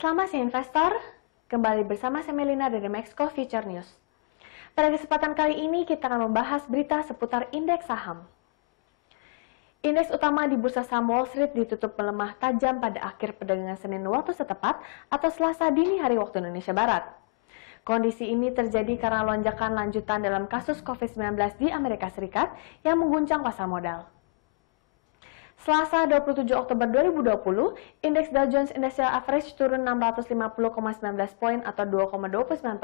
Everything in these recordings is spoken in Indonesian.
Selamat siang investor, kembali bersama saya Melina dari Maxco Future News. Pada kesempatan kali ini kita akan membahas berita seputar indeks saham. Indeks utama di bursa saham Wall Street ditutup melemah tajam pada akhir perdagangan Senin waktu setempat atau Selasa dini hari waktu Indonesia Barat. Kondisi ini terjadi karena lonjakan lanjutan dalam kasus COVID-19 di Amerika Serikat yang mengguncang pasar modal. Selasa 27 Oktober 2020, indeks Dow Jones Industrial Average turun 650,19 poin atau 2,29%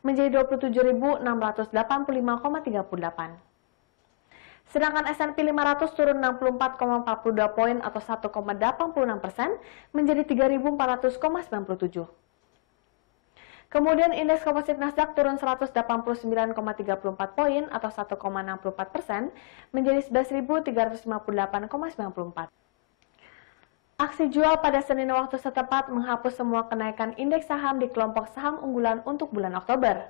menjadi 27.685,38. Sedangkan S&P 500 turun 64,42 poin atau 1,86% menjadi 3.400,97. Kemudian indeks komposit Nasdaq turun 189,34 poin atau 1,64% menjadi 11.358,94. Aksi jual pada Senin waktu setempat menghapus semua kenaikan indeks saham di kelompok saham unggulan untuk bulan Oktober.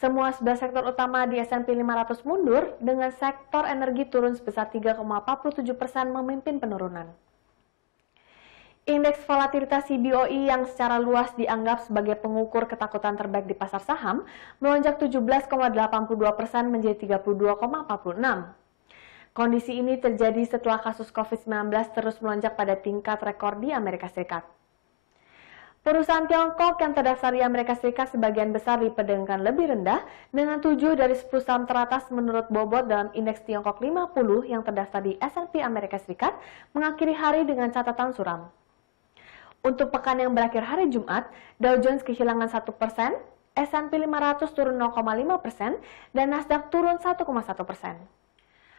Semua 11 sektor utama di S&P 500 mundur dengan sektor energi turun sebesar 3,47% memimpin penurunan. Indeks volatilitas CBOE yang secara luas dianggap sebagai pengukur ketakutan terbaik di pasar saham melonjak 17,82% menjadi 32,46. Kondisi ini terjadi setelah kasus COVID-19 terus melonjak pada tingkat rekor di Amerika Serikat. Perusahaan Tiongkok yang terdaftar di Amerika Serikat sebagian besar diperdagangkan lebih rendah dengan 7 dari 10 saham teratas menurut bobot dalam indeks Tiongkok 50 yang terdaftar di S&P Amerika Serikat mengakhiri hari dengan catatan suram. Untuk pekan yang berakhir hari Jumat, Dow Jones kehilangan 1%, S&P 500 turun 0,5%, dan Nasdaq turun 1,1%.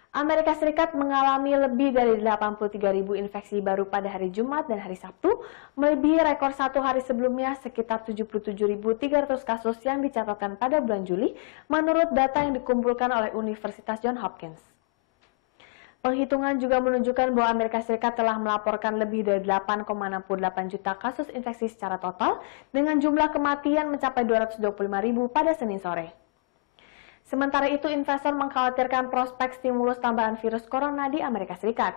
Amerika Serikat mengalami lebih dari 83.000 infeksi baru pada hari Jumat dan hari Sabtu, melebihi rekor satu hari sebelumnya sekitar 77.300 kasus yang dicatatkan pada bulan Juli, menurut data yang dikumpulkan oleh Universitas Johns Hopkins. Penghitungan juga menunjukkan bahwa Amerika Serikat telah melaporkan lebih dari 8,68 juta kasus infeksi secara total dengan jumlah kematian mencapai 225.000 pada Senin sore. Sementara itu, investor mengkhawatirkan prospek stimulus tambahan virus corona di Amerika Serikat.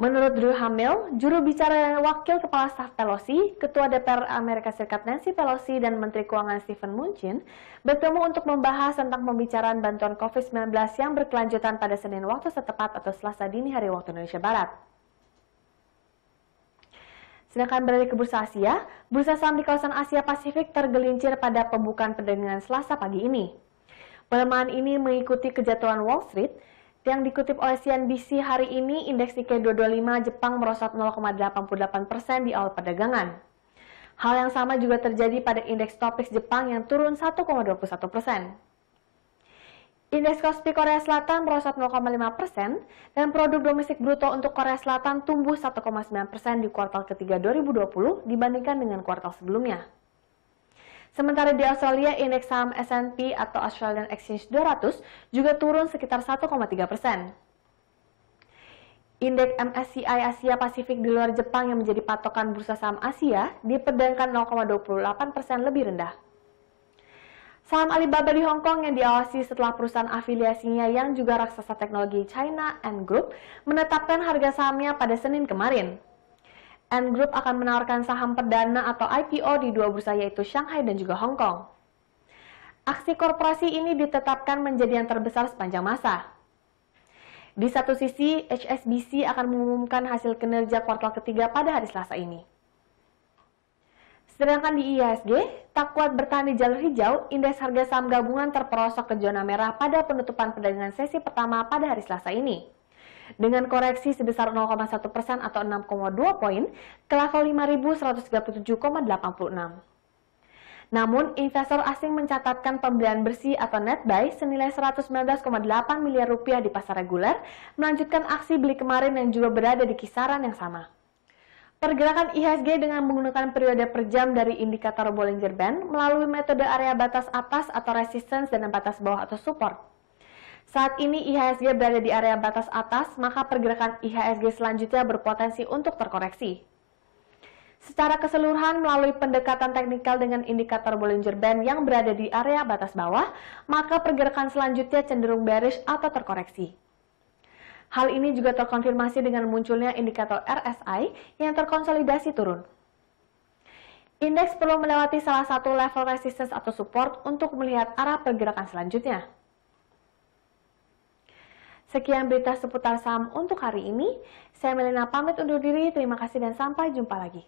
Menurut Drew Hamill, juru bicara dan wakil kepala staf Pelosi, Ketua DPR Amerika Serikat Nancy Pelosi dan Menteri Keuangan Steven Mnuchin bertemu untuk membahas tentang pembicaraan bantuan COVID-19 yang berkelanjutan pada Senin waktu setempat atau Selasa dini hari waktu Indonesia Barat. Sedangkan beralih ke bursa Asia, bursa saham di kawasan Asia Pasifik tergelincir pada pembukaan perdagangan Selasa pagi ini. Pelemahan ini mengikuti kejatuhan Wall Street. Yang dikutip oleh CNBC hari ini, indeks Nikkei 225 Jepang merosot 0,88% di awal perdagangan. Hal yang sama juga terjadi pada indeks Topix Jepang yang turun 1,21%. Indeks Kospi Korea Selatan merosot 0,5% dan produk domestik bruto untuk Korea Selatan tumbuh 1,9% di kuartal ketiga 2020 dibandingkan dengan kuartal sebelumnya. Sementara di Australia, indeks saham S&P atau Australian Exchange 200 juga turun sekitar 1,3%. Indeks MSCI Asia Pasifik di luar Jepang yang menjadi patokan bursa saham Asia diperdagangkan 0,28% lebih rendah. Saham Alibaba di Hong Kong yang diawasi setelah perusahaan afiliasinya yang juga raksasa teknologi China Ant Group menetapkan harga sahamnya pada Senin kemarin. Ant Group akan menawarkan saham perdana atau IPO di dua bursa yaitu Shanghai dan juga Hong Kong. Aksi korporasi ini ditetapkan menjadi yang terbesar sepanjang masa. Di satu sisi, HSBC akan mengumumkan hasil kinerja kuartal ketiga pada hari Selasa ini. Sedangkan di IHSG, tak kuat bertahan di jalur hijau, indeks harga saham gabungan terperosok ke zona merah pada penutupan perdagangan sesi pertama pada hari Selasa ini. Dengan koreksi sebesar 0,1% atau 6,2 poin ke level 5.137,86. Namun, investor asing mencatatkan pembelian bersih atau net buy senilai 119,8 miliar rupiah di pasar reguler, melanjutkan aksi beli kemarin yang juga berada di kisaran yang sama. Pergerakan IHSG dengan menggunakan periode per jam dari indikator Bollinger Band melalui metode area batas atas atau resistance dan batas bawah atau support. Saat ini IHSG berada di area batas atas, maka pergerakan IHSG selanjutnya berpotensi untuk terkoreksi. Secara keseluruhan melalui pendekatan teknikal dengan indikator Bollinger Band yang berada di area batas bawah, maka pergerakan selanjutnya cenderung bearish atau terkoreksi. Hal ini juga terkonfirmasi dengan munculnya indikator RSI yang terkonsolidasi turun. Indeks perlu melewati salah satu level resistance atau support untuk melihat arah pergerakan selanjutnya. Sekian berita seputar saham untuk hari ini. Saya Melena pamit undur diri. Terima kasih dan sampai jumpa lagi.